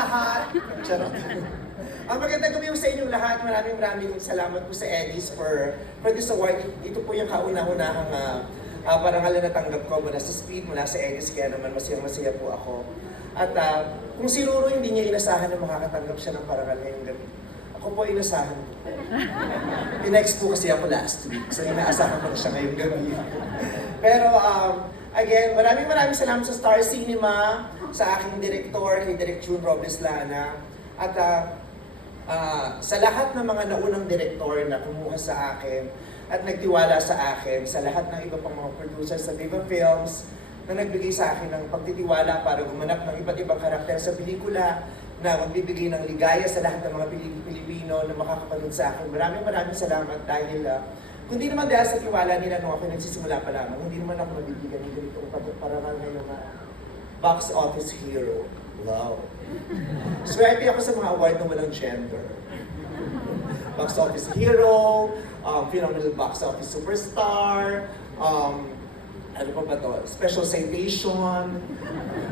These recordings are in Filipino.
lahat. Charot. Ang magandang gabi sa inyong lahat. Maraming salamat po sa Eddies for this award. Ito po yung kauna-unahang parangal na natanggap ko mula sa Speed, mula sa Eddies. Kaya naman masaya po ako. At kung si Ruro hindi niya inasahan na makakatanggap siya ng parangal ngayong gabi, ako po inasahan ko. Tinext po kasi ako last week, so inaasahan ko na siya ngayong gabi. Pero again, maraming salamat sa Star Cinema, sa aking direktor, kay Direk June Robles Lana, at sa lahat ng mga naunang direktor na kumuha sa akin at nagtiwala sa akin, sa lahat ng iba pang mga producers sa Viva Films na nagbigay sa akin ng pagtitiwala para gumanap ng iba't ibang karakter sa pelikula na magbibigay ng ligaya sa lahat ng mga Pilipino na makakapanood sa akin. Maraming salamat dahil kundi naman dahil sa tiwala nila nung ako nagsisimula pa lamang, hindi naman ako mabibigyan ng ganitong parangal ngayong box office hero. Wow. Swerte ako sa mga award na walang gender. Box office hero, phenomenal box office superstar, ano pa ba to? Special citation,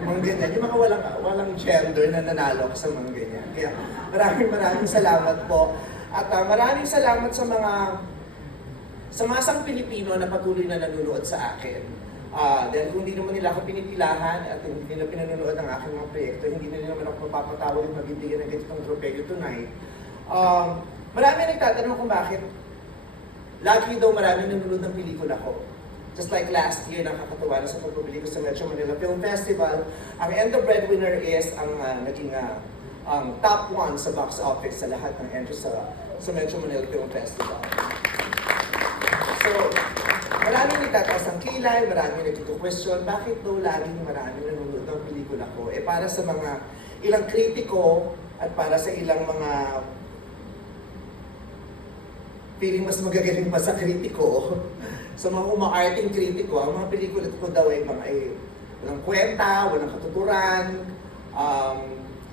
mga ganyan. Yung mga walang gender na nanalo sa mga ganyan. Kaya maraming salamat po. At maraming salamat sa masang Pilipino na patuloy na nanonood sa akin. Dahil kung hindi naman nila ako pinipilahan at hindi nila pinanonood ng aking mga proyekto, hindi nila naman ako mapapatawag at mabibigyan ng ganitong tropeo tonight. Marami nagtatanong kung bakit lagi daw marami nanonood ng pelikula ko. Just like last year, nakakatuwa na sa pagpabili ko sa Metro Manila Film Festival, ang And the Breadwinner is ang naging top 1 sa box office sa lahat ng entries sa Metro Manila Film Festival. So, maraming nagtataas ang kilay, maraming nagtito-question, bakit daw laging maraming nanonood ng pelikula ko? Para sa mga ilang kritiko at para sa ilang mga feeling mas magagaling pa sa kritiko, sa mga umaarting kritiko, ang mga pelikula ko daw ay walang kwenta, walang katuturan,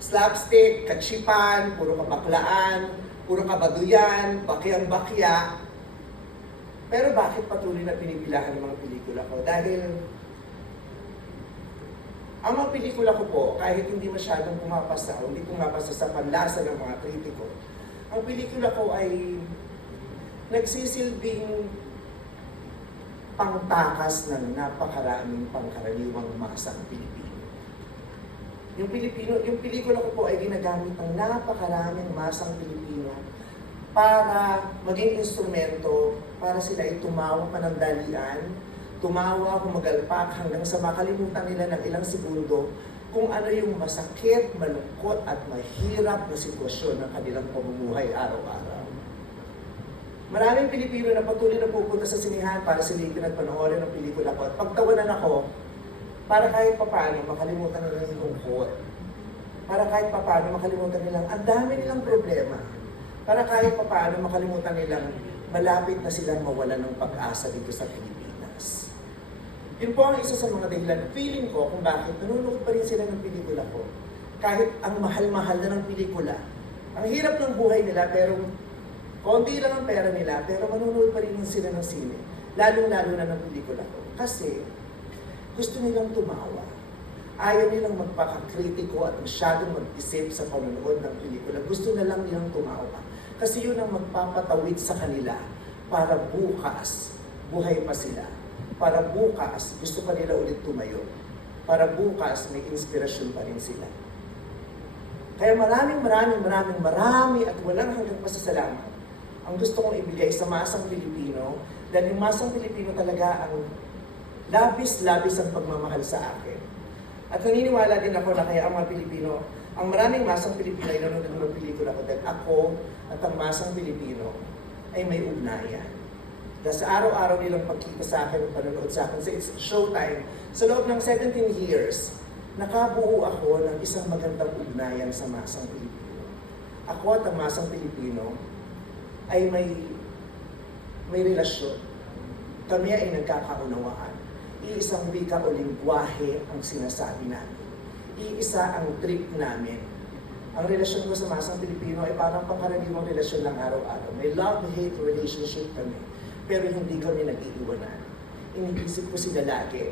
slapstick, katsipan, puro kabaklaan, puro kabaduyan, bakyang-bakya. Pero bakit patuloy na pinipilahan ng mga pelikula ko? Dahil ang mga pelikula ko po, kahit hindi masyadong hindi pumapasa sa panlasa ng mga kritiko, ang pelikula ko ay nagsisilbing pangtakas ng napakaraming pangkaraniwang masang Pilipino. Yung pelikula ko po ay ginagamit ng napakaraming masang Pilipino para maging instrumento para sila ay tumawa panandalian, tumawa, kumagalpak hanggang sa makalimutan nila ng ilang segundo kung ano yung masakit, malungkot at mahirap na sitwasyon ng kanilang pamumuhay araw-araw. Maraming Pilipino na patuloy na pupunta sa sinihan para silipin at panoorin ng pelikula ko at pagtawanan ako para kahit papaano makalimutan nila yung lungkot. Para kahit papaano makalimutan nilang ang dami nilang problema. Para kahit papaano makalimutan nilang malapit na silang mawalan ng pag-asa dito sa Pilipinas. Yun po ang isa sa mga dahilan, feeling ko kung bakit nanonood pa rin sila ng pelikula ko. Kahit ang mahal-mahal na ng pelikula. Ang hirap ng buhay nila pero konti lang ang pera nila, pero manonood pa rin sila ng sine. Lalong-lalo na ng pelikula ko. Kasi gusto nilang tumawa. Ayaw nilang magpakakritiko at masyadong mag-isip sa panonood ng pelikula. Gusto na lang nilang tumawa. Kasi yun ang magpapatawid sa kanila para bukas, buhay pa sila. Para bukas, gusto pa nila ulit tumayo. Para bukas, may inspirasyon pa rin sila. Kaya marami at walang hanggang pasasalamat ang gusto kong ibigay sa masang Pilipino, dahil yung masang Pilipino talaga ang labis-labis ang pagmamahal sa akin. At naniniwala din ako na kaya ang mga Pilipino, ang maraming masang Pilipino ay nanonood ng pelikula ko dahil ako at ang masang Pilipino ay may ugnayan. Dahil sa araw-araw nilang pagkita sa akin at panonood sa akin sa It's Showtime, sa loob ng 17 years, nakabuo ako ng isang magandang ugnayan sa masang Pilipino. Ako at ang masang Pilipino ay may relasyon. Kami ay nagkakaunawaan. Iisang wika o lingwahe ang sinasabi namin. Iisa ang trip namin. Ang relasyon ko sa masang Pilipino ay parang pangkaraniwang relasyon lang araw-araw. May love-hate relationship kami. Pero hindi kami nag-iiwanan. Iniisip ko sila lagi.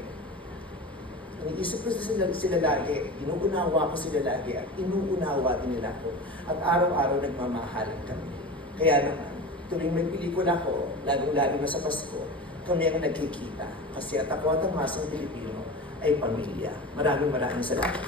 iniisip ko sila lagi, inuunawa ko sila lagi, at inuunawa din nila ako. At araw-araw nagmamahalan kami. Kaya naman, tuwing may pelikula ko, lalong-lalo na sa Pasko, kami ang nagkikita. Kasi at ako at ang masang Pilipino ay pamilya. Maraming salamat.